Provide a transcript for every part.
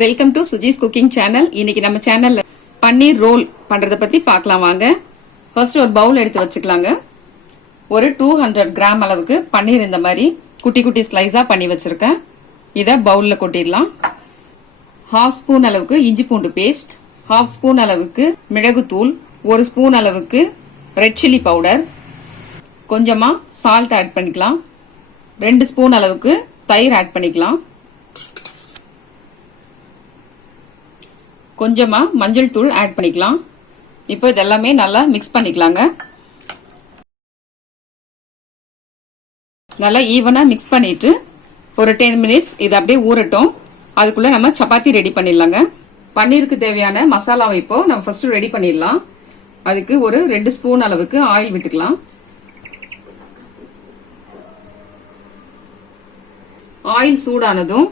Welcome to Suji's cooking channel. இன்னைக்கு நம்ம சேனல்ல பன்னீர் ரோல் பண்றத பத்தி பார்க்கலாம் வாங்க. ஃபர்ஸ்ட் ஒரு பவுல் எடுத்து வச்சுக்கலாங்க. ஒரு 200 கிராம் அளவுக்கு பன்னீர் இந்த மாதிரி குட்டி குட்டி ஸ்லைஸா பண்ணி வச்சிருக்கேன். இத பவுல்ல கொட்டிடலாம். 1/2 ஸ்பூன் அளவுக்கு இஞ்சி பூண்டு பேஸ்ட், 1/2 ஸ்பூன் அளவுக்கு மிளகுத்தூள், 1 ஸ்பூன் அளவுக்கு ரெட் சில்லி பவுடர், கொஞ்சமா சால்ட் ஆட் பண்ணிக்கலாம். 2 ஸ்பூன் அளவுக்கு தயிர் ஆட் பண்ணிக்கலாம். கொஞ்சமா மஞ்சள் தூள் ஆட் பண்ணிக்கலாம். இப்போ இதெல்லாமே நல்லா மிக்ஸ் பண்ணிக்கலாங்க. நல்லா ஈவனா மிக்ஸ் பண்ணிட்டு ஒரு 10 மினிட்ஸ் இது அப்படியே ஊறட்டும். அதுக்குள்ள நம்ம சப்பாத்தி ரெடி பண்ணிடலாங்க. பன்னீருக்கு தேவையான மசாலாவை இப்போ நம்ம ஃபர்ஸ்ட் ரெடி பண்ணிடலாம். அதுக்கு ஒரு 2 ஸ்பூன் அளவுக்கு ஆயில் விட்டுக்கலாம். ஆயில் சூடானதும்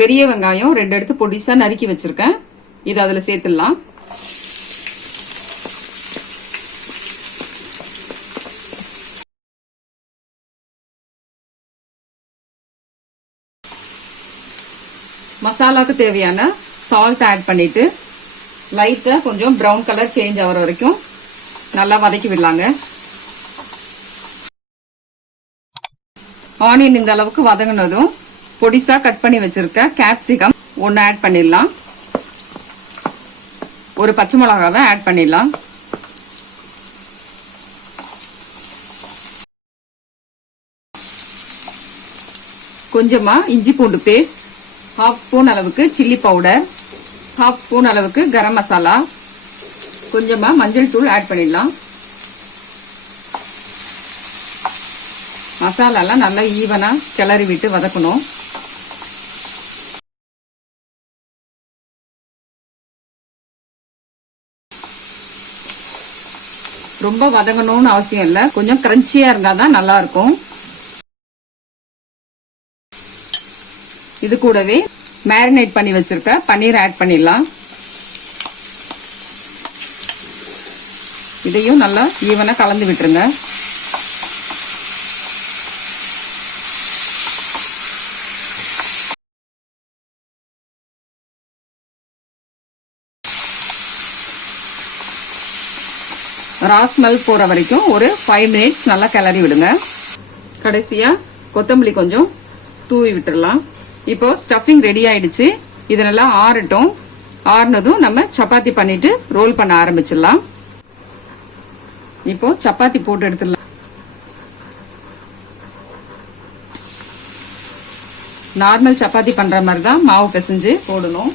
பெரிய வெங்காயம் 2 எடுத்து பொடிசா நறுக்கி வச்சிருக்கேன். இது அதுல சேர்த்துடலாம். மசாலாக்கு தேவையான சால்ட் ஆட் பண்ணிட்டு லைட்டா கொஞ்சம் பிரவுன் கலர் சேஞ்ச் ஆகிற வரைக்கும் நல்லா வதக்கி விடலாங்க. ஆனியன் இந்த அளவுக்கு வதங்கினதும் பொடிசா கட் பண்ணி வச்சிருக்க கேப்சிகம் 1 ஆட் பண்ணிடலாம். ஒரு பச்சை மிளகாவை ஆட் பண்ணிடலாம். கொஞ்சமா இஞ்சி பூண்டு பேஸ்ட், 1/2 ஸ்பூன் அளவுக்கு சில்லி பவுடர், 1/2 ஸ்பூன் அளவுக்கு கரம் மசாலா, கொஞ்சமா மஞ்சள் தூள் ஆட் பண்ணிடலாம். மசாலாலாம் நல்லா ஈவனா கிளறி விட்டு வதக்கணும். ரொம்ப வதங்கணும்னு அவசியம் இல்லை, கொஞ்சம் கிரன்ச்சியா இருந்தாதான் நல்லா இருக்கும். இது கூடவே மேரினேட் பண்ணி வச்சிருக்க பன்னீர் ஆட் பண்ணிடலாம். இதையும் நல்லா ஈவனா கலந்து விட்டுருங்க. ரா ஸ்மெல் போற வரைக்கும் ஒரு 5 மினிட்ஸ் நல்லா கிளறி விடுங்க. கடைசியா கொத்தமல்லி கொஞ்சம் தூவி விட்டுடலாம். இப்போ ஸ்டஃபிங் ரெடி ஆயிடுச்சு. இது நல்லா ஆறட்டும். ஆறுனதும் நம்ம சப்பாத்தி பண்ணிட்டு ரோல் பண்ண ஆரம்பிச்சிடலாம். இப்போ சப்பாத்தி போட்டு எடுத்துடலாம். நார்மல் சப்பாத்தி பண்ற மாதிரி தான் மாவு பிசைஞ்சு போடணும்.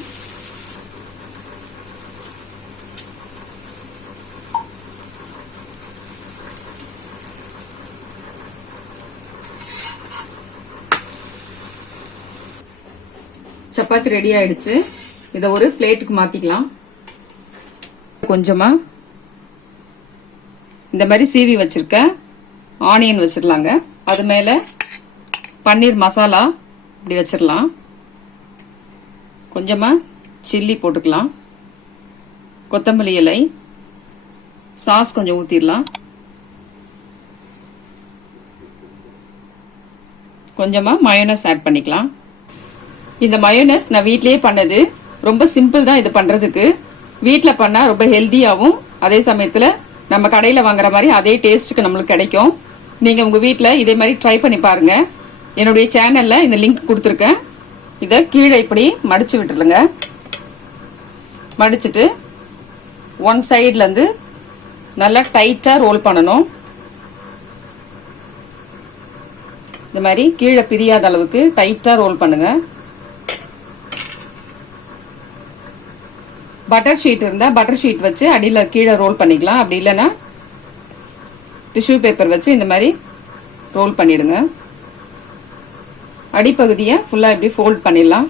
சப்பாத்தி ரெடி ஆயிடுச்சு. இத ஒரு பிளேட்டுக்கு மாத்திக்கலாம். கொஞ்சமா இந்த மாதிரி சீவி வச்சிருக்க ஆனியன் வச்சிடலாங்க. அது மேல பன்னீர் மசாலா இப்படி வச்சிடலாம். கொஞ்சமா சில்லி போட்டுக்கலாம். கொத்தமல்லி இலை, சாஸ் கொஞ்சம் ஊத்திடலாம். கொஞ்சமா மயோனஸ் ஆட் பண்ணிக்கலாம். இந்த மயோனஸ் நான் வீட்லயே பண்ணது. ரொம்ப சிம்பிள் தான் இது பண்றதுக்கு. வீட்ல பண்ணா ரொம்ப ஹெல்தியாவும் அதே சமயத்துல நம்ம கடையில வாங்குற மாதிரி அதே டேஸ்ட்டுக்கு நம்மளுக்கு கிடைக்கும். நீங்க உங்க வீட்ல இதே மாதிரி ட்ரை பண்ணி பாருங்க. என்னுடைய சேனல்ல இந்த லிங்க் கொடுத்துருக்கேன். இதை கீழே இப்படி மடிச்சு விட்டுருங்க. மடிச்சுட்டு ஒன் சைட்ல இருந்து நல்லா டைட்டா ரோல் பண்ணணும். இந்த மாதிரி கீழே பிரியாத அளவுக்கு டைட்டா ரோல் பண்ணுங்க. பட்டர் ஷீட் இருந்தா பட்டர் ஷீட் வச்சு அடியில கீழே ரோல் பண்ணிக்கலாம். அப்படி இல்லைன்னா டிஷ்யூ பேப்பர் வச்சு இந்த மாதிரி ரோல் பண்ணிடுங்க. அடிப்பகுதியை ஃபுல்லா இப்படி ஃபோல்ட் பண்ணிடலாம்.